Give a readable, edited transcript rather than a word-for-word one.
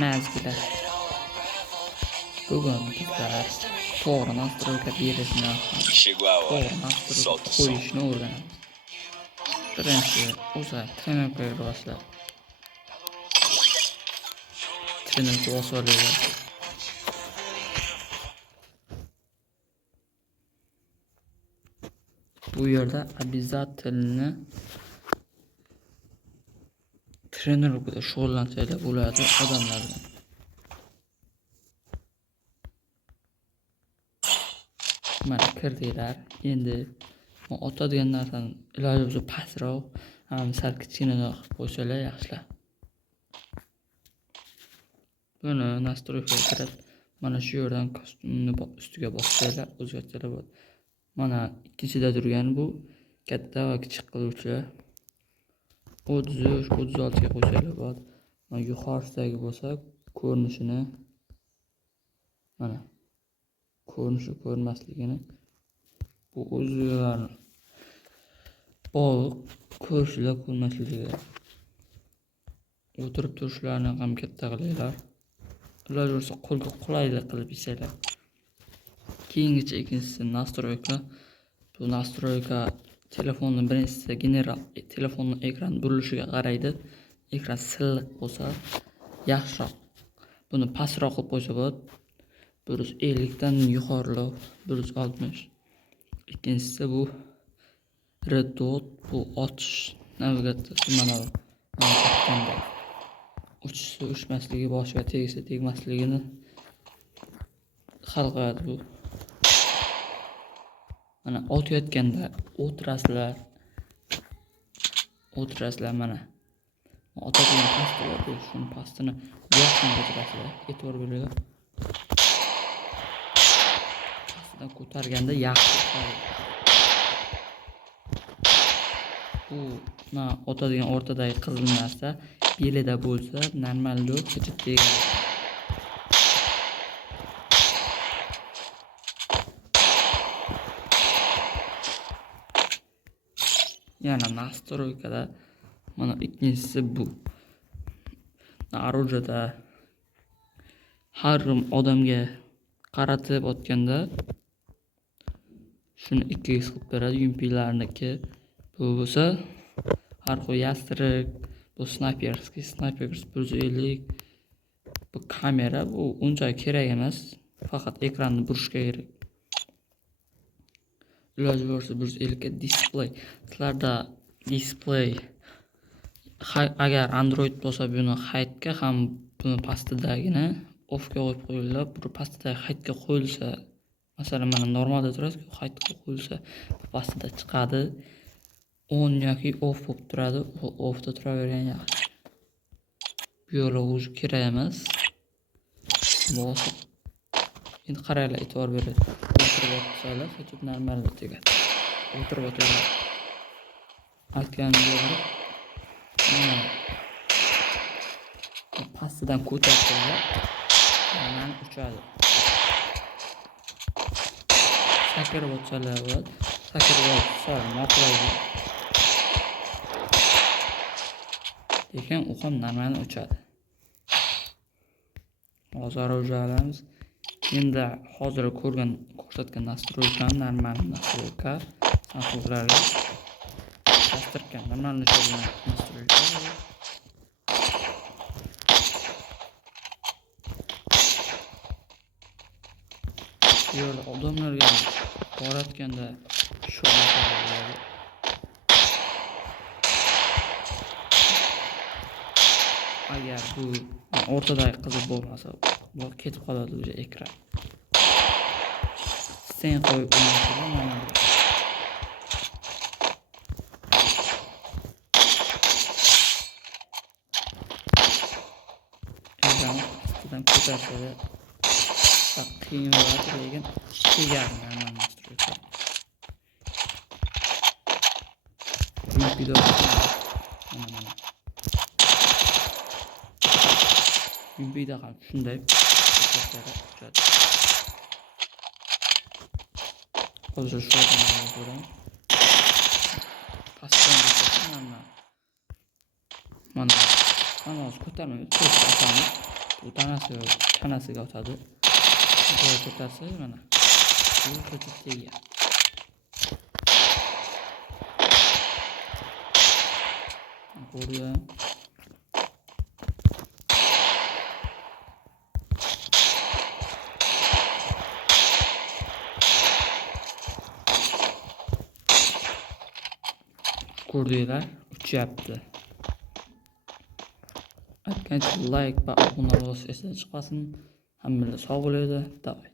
Mezgiler. Bugun bizlar to'g'ri nastroyka berishni Chegou a hora. to'g'ri nastroyka Solta o som. qo'yishni o'rganamiz. Birinchi o'zi trenirovkaga boshlab. Trenerga bosib olinglar. Bu yerda обязательно trenerovkada shug'ullansanglar bo'ladi odamlardan. Mana kirdinglar. Endi otadigan narsani iloji bo'lsa pastroq, sal kichkinaroq qilib qo'ysalar yaxshilab. Buni nastroykaga kirib, mana shu yerdan kostyumni ustiga bossanglar o'zgartirib bo'ladi. Mana ikkinchida turgan bu katta va kichik qiluvchi 33-36 ga qo'ysalar bo'ladi. Mana yuqorisidagi bo'lsa ko'rinishini mana ko'rinishi ko'rmasligini bu o'zgarni bog'liq ko'rishlar ko'rmasligi. O'tirib turishlarini ham katta qilinglar. Iloji bo'lsa qo'lga qulaylik qilib isanglar. Keyingicha ikkinchisi nastroyka. Bu nastroyka telefonning birinchisi general telefonning ekrani burilishiga qaraydi. Ekran silliq bo'lsa yaxshiroq. Buni pastroq qilib qo'ysa bo'ladi. 150 dan yuqoriroq 160. Ikkinchisi bu red dot, bu ochish navigatsiyasi mana bu. Uçmasligi, boshiga tegsa tegmasligini hal qiladi bu. Mana o'tayotganda o'tirasizlar mana. Otadigan pastlar bu, shuni pastini yoqdan ko'tarasizlar. E'tibor beringlar. Pastidan ko'targanda yaxshi chiqadi. Bu otadigan o'rtadagi qizil narsa belida bo'lsa normal yo'q, ketib tegadi. Yana nastroykada mana ikkinchisi bu. Orujada har odamga qaratib o'tganda shuni 2x qilib beradi. Yumpiylarniki bu bo'lsa har xil yastrik, bu snayperskiy 150. Bu kamera, bu uncha kerak emas, faqat ekranni burishga kerak. Iloji bo'lsa 150 ga display. Sizlarda display agar Android bo'lsa buni heightga ham buni pastidagini offga qo'yib qo'yinglar. Bu pastidagi heightga qo'yilsa, masalan mana normalda turadi, heightga qo'yilsa bu pastida chiqadi. 10 yoki off bo'lib turadi. Offda turavergan yaxshi. Bu yo'li o'zi kerak emas. Endi qaranglar, e'tibor bering. O'tirib o'tsalar, ketib normalda tegadi. O'tirib o'tinglar. Aytganingizdek, pastidan ko'tarsalar, mana uchadi. Sakrab o'tsalar bo'ladi. Sakrab o'tsa, maqlaydi. Lekin u ham normal uchadi. Hozir o'jaramiz. Endi hozir ko'rsatgan nastroykalar normal nastroyka. Nastroykalarga tastirgan normal nastroyka. Yo'l odamlarga boratganda shu bo'ladi. Agar bu o'rtadagi qizil bo'lmasa, bu ketib qoladi o'sha ekran. Sen qo'yib qo'ymasdan mana bu. Ekran ko'tarsa qiyin bo'ladi, lekin tegadi mana nastroyka. Video mana. Yumpida ham shunday ko'rsatadi. Hozir shu odamlarga ko'raman. Pastdan ko'rsataman. Mana hozir ko'tarmaydi. bu tanasiga o'tadi. Bunday ko'tarsa mana bu ko'chib tegan. Ko'rgan. Ko'rdinglar, uchyapti. Aytgancha like va obuna bo'lish esdan chiqmasin. Hammalar sog' bo'ladi. Davay.